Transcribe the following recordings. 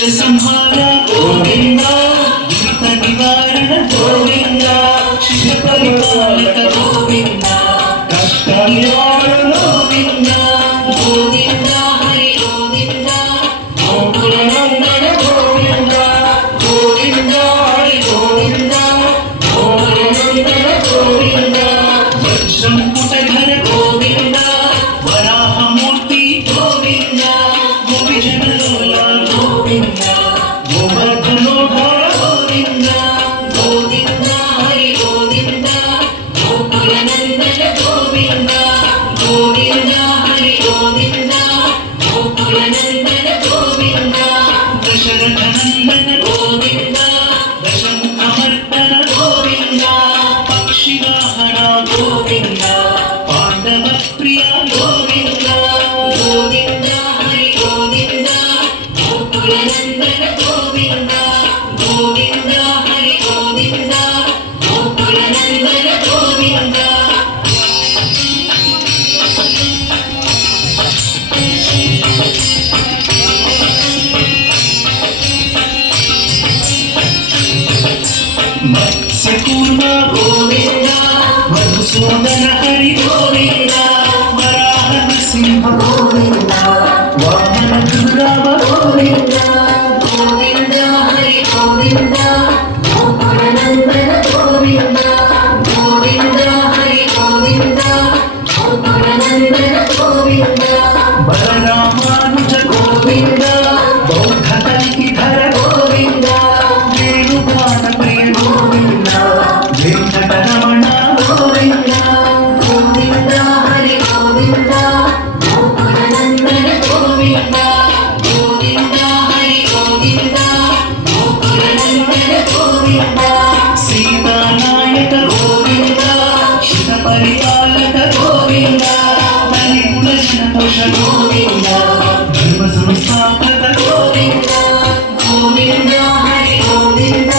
संहार गोविंद दुरित निवारण गोविंद शिष्य परिपालक गोविंद कष्ट निवारण गोविंद गोविंद हरि गोविंद गोकुलनंदन गोविंद गोविंद हरि गोविंद गोकुलनंदन गोविंद वज्रमुकुटधर गोविंद वराहमूर्ति गोविंद गोपीजनलोला गोविंद गोवर्धनोधर गोविंद गोविंद हरि गोविंद गोकुलनंदन गोविंद गोविंद हरि गोविंद गोकुलनंदन गोविंद दशरथनंदन गोविंद दशमुखमर्दन गोविंद पक्षिवाहन गोविंद पांडव प्रिय गोविंद गोविंद हरि गोविंद गोकुलनंदन गोविंद गोविंद हरि गोविंद गोकुलनंदन गोविंद मत्स्यकूर्म गोविंद मधुसूदन हरि गोविंद वराह नृसिंह गोविंद वामन दुर्लभ गोविंद गोविंद हरि गोविंद गोकुलनंदन गोविंद गोविंद हरि गोविंद गोकुलनंदन गोविंद बलरामानुज गोविंद बौद्ध कलिधर गोविंद वेणुगान प्रिय गोविंद वेंकटरमण गोविंद गोविंद हरि गोविंद गोकुलनंदन गोविंद गोविंद हरि गोविंद गोकुलनंदन गोविंद सीतानायक गोविंद शिव परिपालक गोविंद दलित जनतोष गोविंद धर्म संस्थापक गोविंद गोविंद हरि गोविंद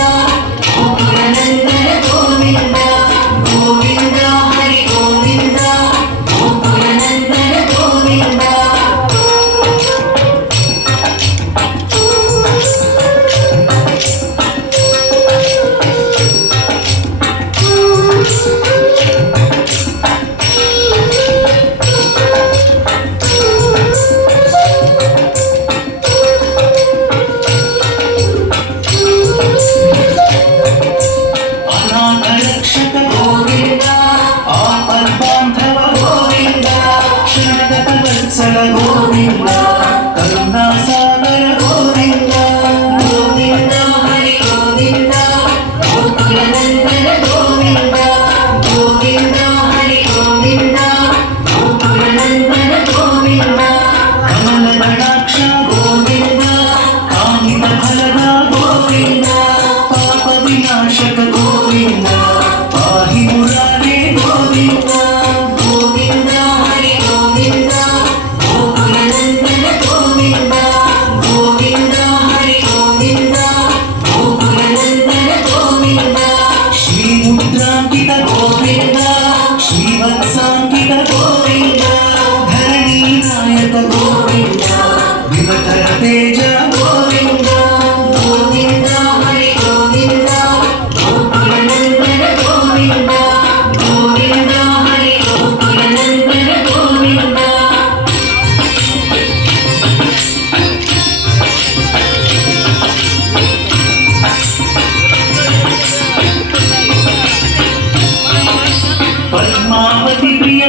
गोकुलनंदन गोविंद गोविंद हरि गोविंद गोकुलनंदन गोविंद अनाथ रक्षक गोविंद आपद बांधव गोविंद शरणगत वत्सल गोविंद करुणा सागर गोविंद गोविंद हरि गोविंद गोकुलनंदन गोविंद गोविंद हरि गोविंद गोकुलनंदन गोविंद कमल गणाक्ष गोविंद कामित फलदा गोविंद पाप विनाशक गोविंद पाहि मुरारे गोविंद गोविंद हरि गोविंद गोकुलनंदन गोविंद गोविंद हरि गोविंद गोकुलनंदन गोविंद श्रीमुद्रांकित गोविंद श्रीवत्सांकित गोविंद धरणी नायक गोविंद विवतर तेज गोविंद गोविंद हरि गोविंद गोकुलनंदन गोविंद गोविंद हरि गोकुलनंदन गोविंद पद्मावती प्रिय